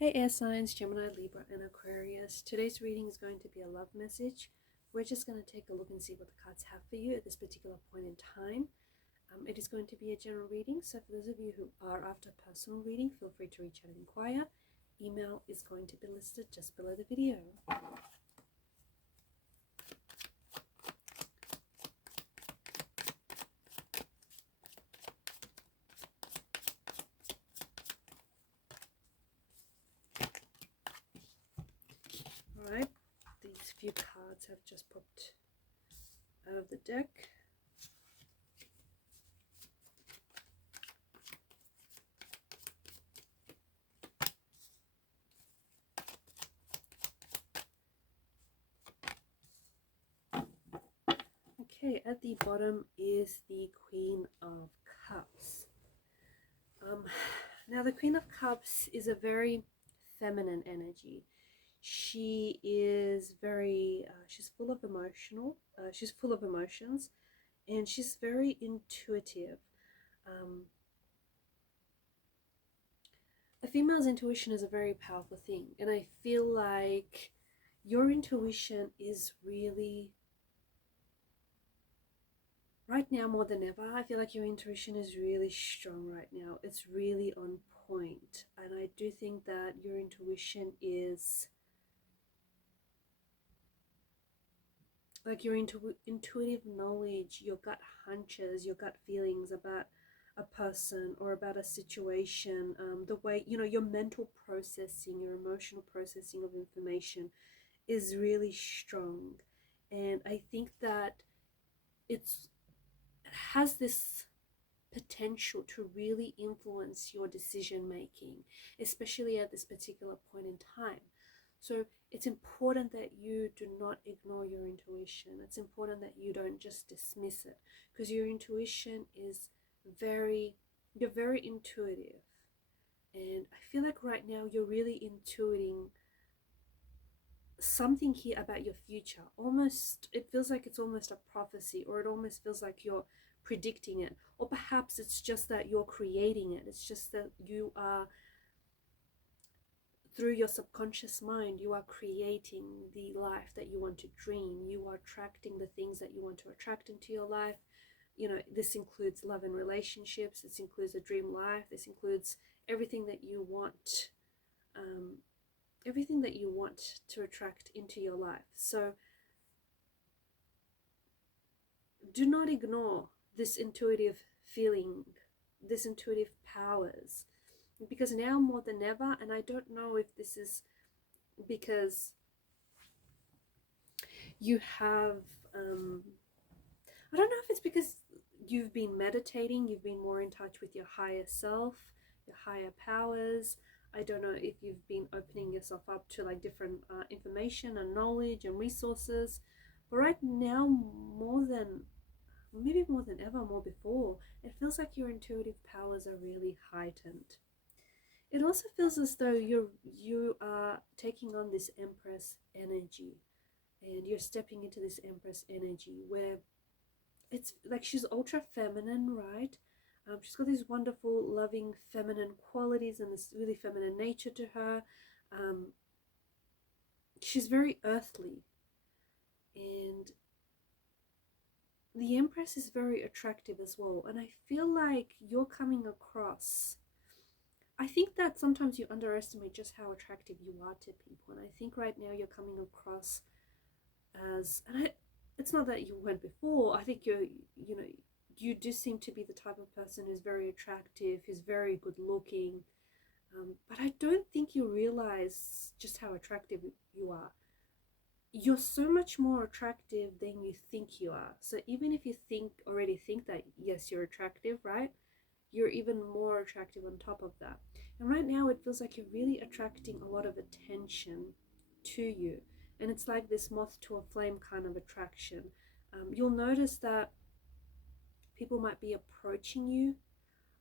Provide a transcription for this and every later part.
Hey air signs, Gemini, Libra and Aquarius. Today's reading is going to be a love message. We're just going to take a look and see what the cards have for you at this particular point in time. It is going to be a general reading, so for those of you who are after personal reading, feel free to reach out and inquire. Email is going to be listed just below the video. Alright, these few cards have just popped out of the deck. Okay, at the bottom is the Queen of Cups. Now the Queen of Cups is a very feminine energy. She is very, she's full of she's full of emotions, and she's very intuitive. A female's intuition is a very powerful thing, and I feel like your intuition is really, right now more than ever, I feel like your intuition is really strong right now. It's really on point, and I do think that your intuition is like your intuitive knowledge, your gut hunches, your gut feelings about a person or about a situation, the way, your mental processing, your emotional processing of information is really strong. And I think that it has this potential to really influence your decision making, especially at this particular point in time. So it's important that you do not ignore your intuition. It's important that you don't just dismiss it, because your intuition is you're very intuitive. And I feel like right now you're really intuiting something here about your future. Almost, it feels like it's almost a prophecy, or it almost feels like you're predicting it. Or perhaps it's just that you're creating it. It's just that you are, through your subconscious mind, you are creating the life that you want to dream. You are attracting the things that you want to attract into your life. This includes love and relationships. This includes a dream life. This includes everything that you want, everything that you want to attract into your life. So do not ignore this intuitive feeling, this intuitive powers, because now more than ever, and I don't know if this is because you have, I don't know if it's because you've been meditating, you've been more in touch with your higher self, your higher powers. I don't know if you've been opening yourself up to like different information and knowledge and resources. But right now, maybe more than ever, more before, it feels like your intuitive powers are really heightened. It also feels as though you are taking on this empress energy, and you're stepping into this empress energy where it's like she's ultra feminine, right? She's got these wonderful, loving, feminine qualities and this really feminine nature to her. She's very earthly, and the Empress is very attractive as well. And I feel like you're coming across, I think that sometimes you underestimate just how attractive you are to people. And I think right now you're coming across as, and it's not that you weren't before. I think you do seem to be the type of person who's very attractive, who's very good looking. But I don't think you realize just how attractive you are. You're so much more attractive than you think you are. So even if you already think that, yes, you're attractive, right? You're even more attractive on top of that. And right now it feels like you're really attracting a lot of attention to you. And it's like this moth to a flame kind of attraction. You'll notice that people might be approaching you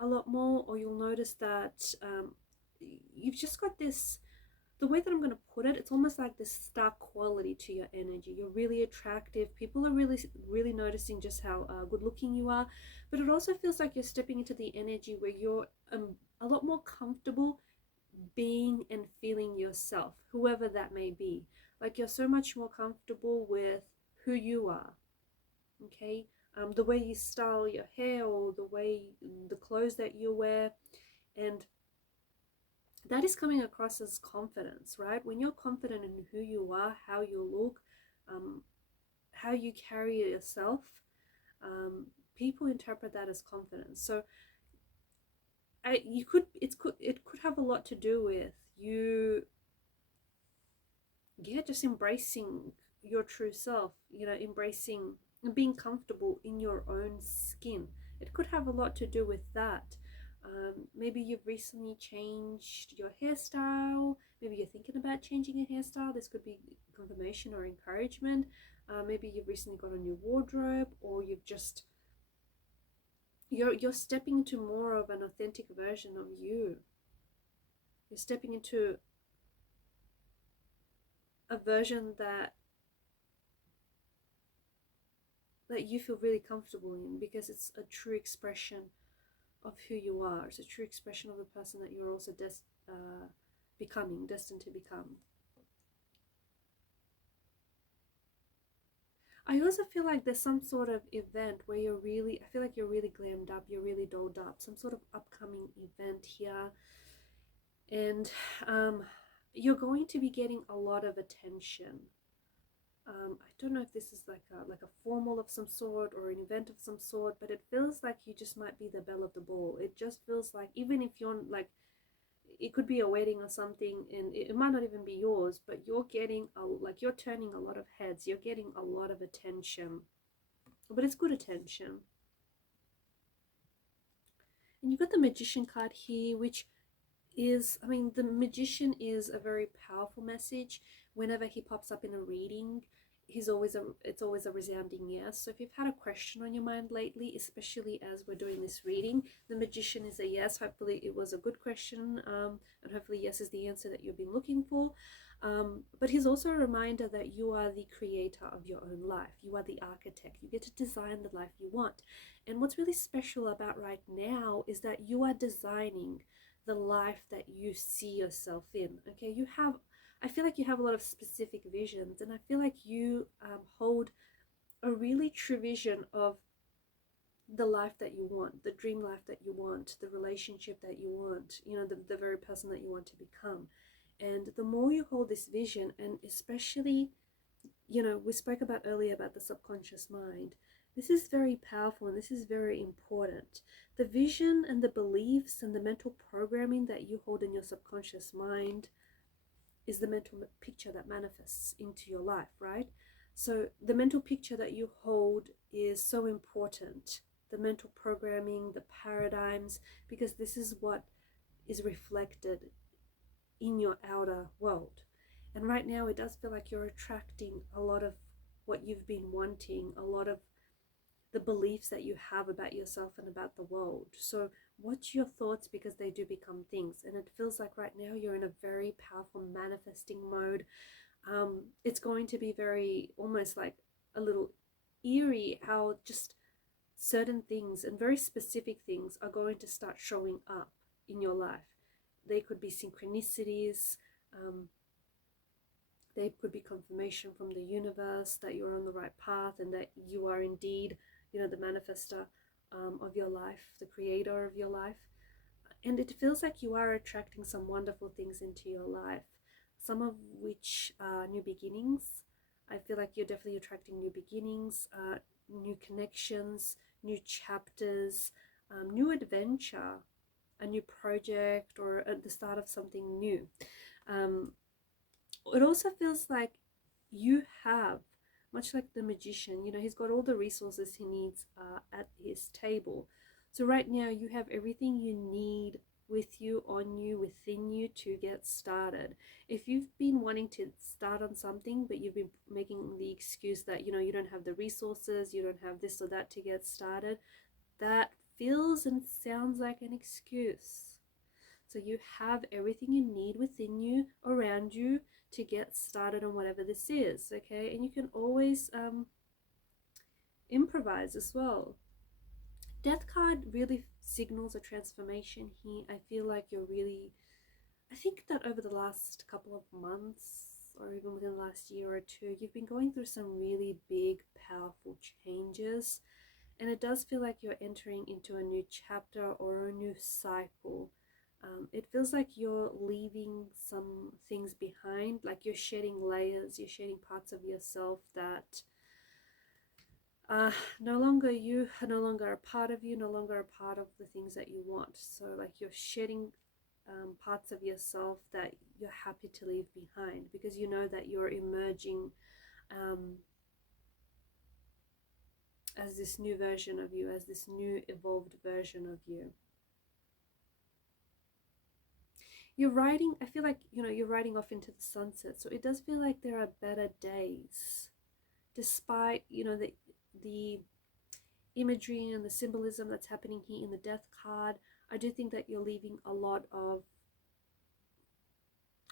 a lot more, or you'll notice that you've just got this, the way that I'm going to put it, it's almost like this star quality to your energy. You're really attractive. People are really noticing just how good looking you are. But it also feels like you're stepping into the energy where you're a lot more comfortable being and feeling yourself, whoever that may be. Like you're so much more comfortable with who you are, okay? The way you style your hair, or the clothes that you wear, and that is coming across as confidence, right? When you're confident in who you are, how you look, how you carry yourself, people interpret that as confidence. So it could have a lot to do with you, yeah, just embracing your true self, embracing and being comfortable in your own skin. It could have a lot to do with that. Maybe you've recently changed your hairstyle. Maybe you're thinking about changing your hairstyle. This could be confirmation or encouragement. Maybe you've recently got a new wardrobe, or you're stepping into more of an authentic version of you. You're stepping into a version that you feel really comfortable in, because it's a true expression of who you are. It's a true expression of the person that you're also destined to become. I also feel like there's some sort of event where I feel like you're really glammed up, you're really dolled up, some sort of upcoming event here. And you're going to be getting a lot of attention. I don't know if this is like a formal of some sort or an event of some sort, but it feels like you just might be the belle of the ball. It just feels like, even if you're like, it could be a wedding or something, and it might not even be yours, but you're getting you're turning a lot of heads. You're getting a lot of attention, but it's good attention. And you've got the Magician card here, which is, I mean, the Magician is a very powerful message. Whenever he pops up in a reading, it's always a resounding yes. So if you've had a question on your mind lately, especially as we're doing this reading, the Magician is a yes. Hopefully it was a good question, and hopefully yes is the answer that you've been looking for. But he's also a reminder that you are the creator of your own life. You are the architect. You get to design the life you want. And what's really special about right now is that you are designing the life that you see yourself in. Okay, I feel like you have a lot of specific visions, and I feel like you hold a really true vision of the life that you want, the dream life that you want, the relationship that you want, the very person that you want to become. And the more you hold this vision, and especially, we spoke about earlier about the subconscious mind, this is very powerful and this is very important. The vision and the beliefs and the mental programming that you hold in your subconscious mind is the mental picture that manifests into your life, right? So the mental picture that you hold is so important. The mental programming, the paradigms, because this is what is reflected in your outer world. And right now it does feel like you're attracting a lot of what you've been wanting, a lot of the beliefs that you have about yourself and about the world. So watch your thoughts, because they do become things. And it feels like right now you're in a very powerful manifesting mode. It's going to be very, almost like a little eerie, how just certain things and very specific things are going to start showing up in your life. They could be synchronicities. They could be confirmation from the universe that you're on the right path, and that you are indeed, the manifester of your life, the creator of your life. And it feels like you are attracting some wonderful things into your life, some of which are new beginnings. I feel like you're definitely attracting new beginnings, new connections, new chapters, new adventure, a new project, or at the start of something new. It also feels like you have, much like the Magician, he's got all the resources he needs at his table. So right now you have everything you need with you, on you, within you to get started. If you've been wanting to start on something, but you've been making the excuse that, you don't have the resources, you don't have this or that to get started, that feels and sounds like an excuse. So you have everything you need within you, around you, to get started on whatever this is, okay? And you can always improvise as well. Death card really signals a transformation here. I feel like you're really, I think that over the last couple of months, or even within the last year or two, you've been going through some really big, powerful changes. And it does feel like you're entering into a new chapter or a new cycle. It feels like you're leaving some things behind, like you're shedding layers, you're shedding parts of yourself that no longer you, no longer a part of you, no longer a part of the things that you want. So like you're shedding parts of yourself that you're happy to leave behind, because you know that you're emerging as this new version of you, as this new evolved version of you. You're riding, I feel like, you know, you're riding off into the sunset. So it does feel like there are better days, despite, you know, the imagery and the symbolism that's happening here in the death card. I do think that you're leaving a lot of,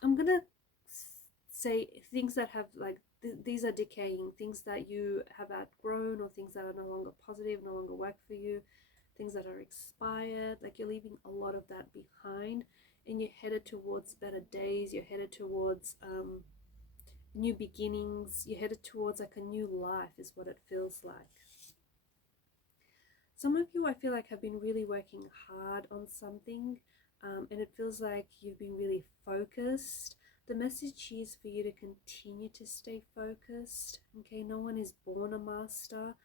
I'm gonna say, things that have like these are decaying, things that you have outgrown, or things that are no longer positive, no longer work for you, things that are expired. Like you're leaving a lot of that behind, and you're headed towards better days. You're headed towards new beginnings. You're headed towards like a new life is what it feels like. Some of you, I feel like, have been really working hard on something, and it feels like you've been really focused. The message here is for you to continue to stay focused. Okay, no one is born a master.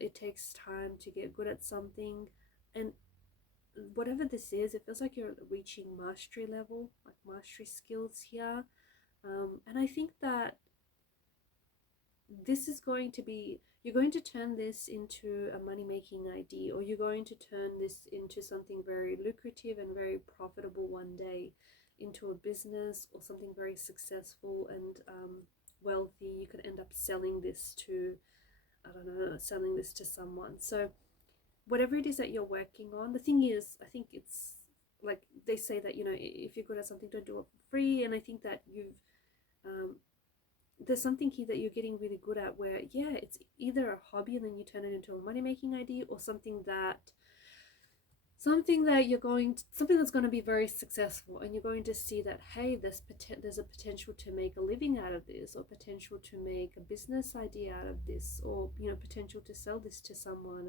It takes time to get good at something, and whatever this is, it feels like you're reaching mastery level, like mastery skills here. And I think that this is going to be, you're going to turn this into a money-making idea, or you're going to turn this into something very lucrative and very profitable one day, into a business or something very successful and wealthy. You could end up selling this to, I don't know, selling this to someone. So whatever it is that you're working on, the thing is, I think it's like they say that, you know, if you're good at something, don't do it for free. And I think that you've there's something here that you're getting really good at, where yeah, it's either a hobby and then you turn it into a money-making idea, or something that you're going to, something that's going to be very successful, and you're going to see that, hey, there's a potential to make a living out of this, or potential to make a business idea out of this, or, you know, potential to sell this to someone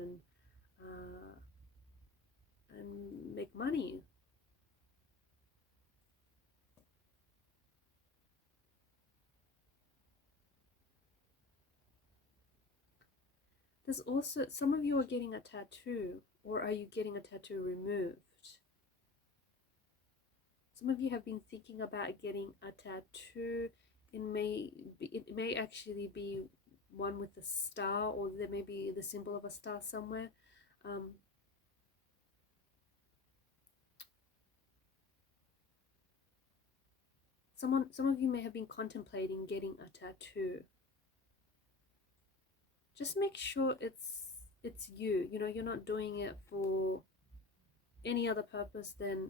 and make money. There's also, some of you are getting a tattoo, or are you getting a tattoo removed? Some of you have been thinking about getting a tattoo. It may actually be one with a star, or there may be the symbol of a star somewhere. Some of you may have been contemplating getting a tattoo. Just make sure it's you. You know, you're not doing it for any other purpose than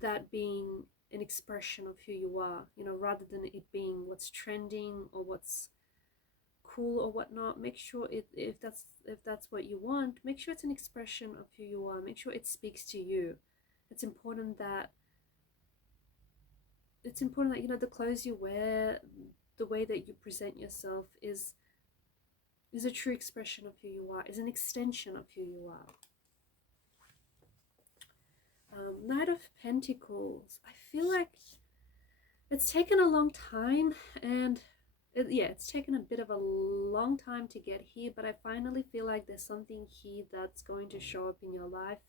that being an expression of who you are, you know, rather than it being what's trending or what's cool or whatnot. Make sure if that's what you want, make sure it's an expression of who you are. Make sure it speaks to you. It's important that you know, the clothes you wear, the way that you present yourself is a true expression of who you are, is an extension of who you are. Knight of Pentacles. I feel like it's taken a long time, and it's taken a bit of a long time to get here, but I finally feel like there's something here that's going to show up in your life.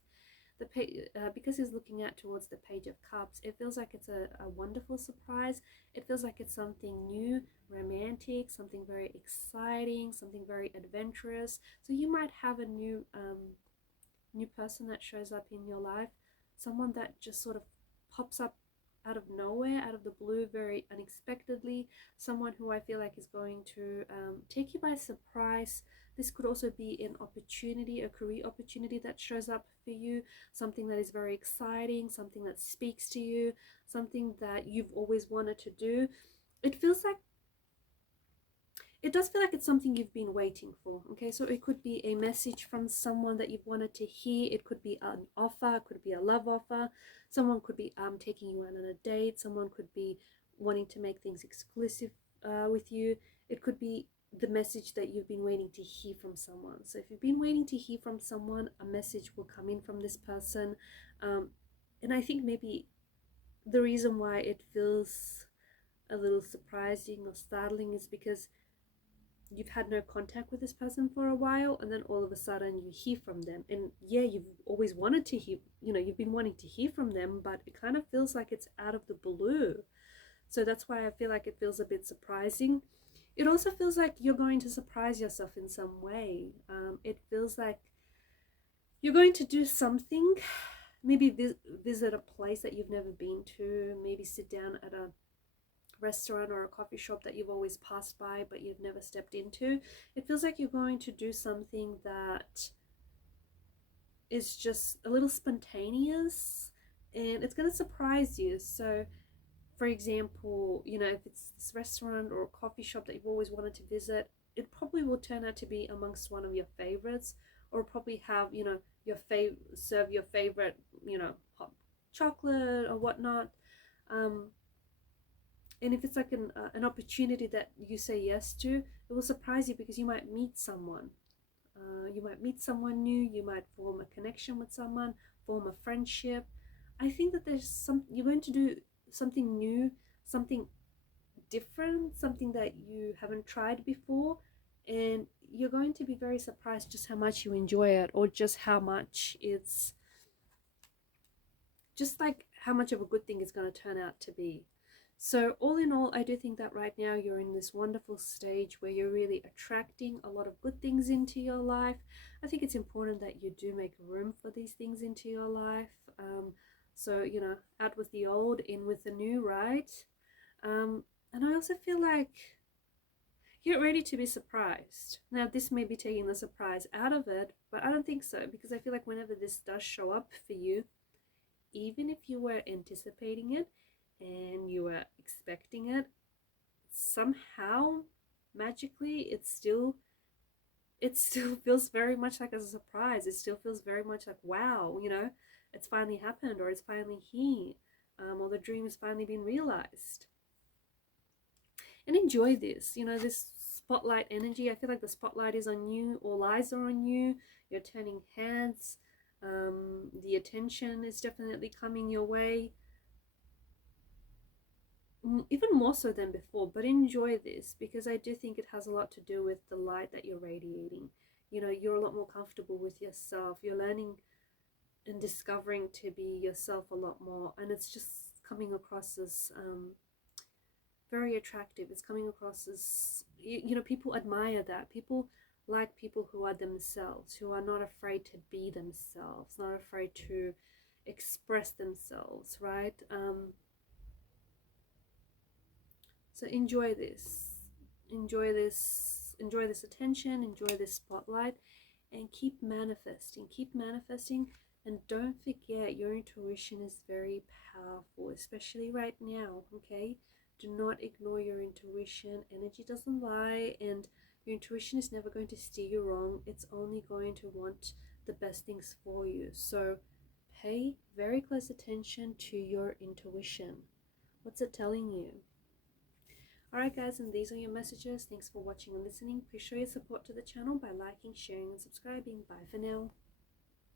Because he's looking out towards the Page of Cups, it feels like it's a wonderful surprise. It feels like it's something new, romantic, something very exciting, something very adventurous. So you might have a new person that shows up in your life, someone that just sort of pops up out of nowhere, out of the blue, very unexpectedly, someone who I feel like is going to take you by surprise. This could also be an opportunity, a career opportunity that shows up for you, something that is very exciting, something that speaks to you, something that you've always wanted to do. It feels like it does feel like it's something you've been waiting for. Okay, so it could be a message from someone that you've wanted to hear. It could be an offer, it could be a love offer. Someone could be taking you out on a date. Someone could be wanting to make things exclusive with you. It could be the message that you've been waiting to hear from someone. So if you've been waiting to hear from someone, a message will come in from this person. And I think maybe the reason why it feels a little surprising or startling is because you've had no contact with this person for a while, and then all of a sudden you hear from them. And yeah, you've always wanted to hear, you've been wanting to hear from them, but it kind of feels like it's out of the blue. So that's why I feel like it feels a bit surprising. It also feels like you're going to surprise yourself in some way. It feels like you're going to do something, maybe visit a place that you've never been to, maybe sit down at a restaurant or a coffee shop that you've always passed by but you've never stepped into. It feels like you're going to do something that is just a little spontaneous, and it's going to surprise you. So for example, if it's this restaurant or a coffee shop that you've always wanted to visit, it probably will turn out to be amongst one of your favorites, or probably have serve your favorite hot chocolate or whatnot. And if it's like an opportunity that you say yes to, it will surprise you because you might meet someone. You might meet someone new, you might form a connection with someone, form a friendship. I think that you're going to do something new, something different, something that you haven't tried before, and you're going to be very surprised just how much you enjoy it, or just how much it's just like how much of a good thing it's going to turn out to be. So all in all, I do think that right now you're in this wonderful stage where you're really attracting a lot of good things into your life. I think it's important that you do make room for these things into your life. So, out with the old, in with the new, right? And I also feel like you're ready to be surprised. Now, this may be taking the surprise out of it, but I don't think so, because I feel like whenever this does show up for you, even if you were anticipating it, and you were expecting it, somehow magically it still feels very much like a surprise. It still feels very much like, wow, it's finally happened, or it's finally here, or the dream has finally been realized. And enjoy this, this spotlight energy. I feel like the spotlight is on you, all eyes are on you, you're turning heads, the attention is definitely coming your way, even more so than before. But enjoy this, because I do think it has a lot to do with the light that you're radiating. You're a lot more comfortable with yourself, you're learning and discovering to be yourself a lot more, and it's just coming across as very attractive. It's coming across as, people admire that. People like people who are themselves, who are not afraid to be themselves, not afraid to express themselves, right? So enjoy this, enjoy this attention, enjoy this spotlight, and keep manifesting. And don't forget, your intuition is very powerful, especially right now. Okay, do not ignore your intuition. Energy doesn't lie, and your intuition is never going to steer you wrong. It's only going to want the best things for you. So pay very close attention to your intuition. What's it telling you? Alright guys, and these are your messages. Thanks for watching and listening. Please show your support to the channel by liking, sharing and subscribing. Bye for now.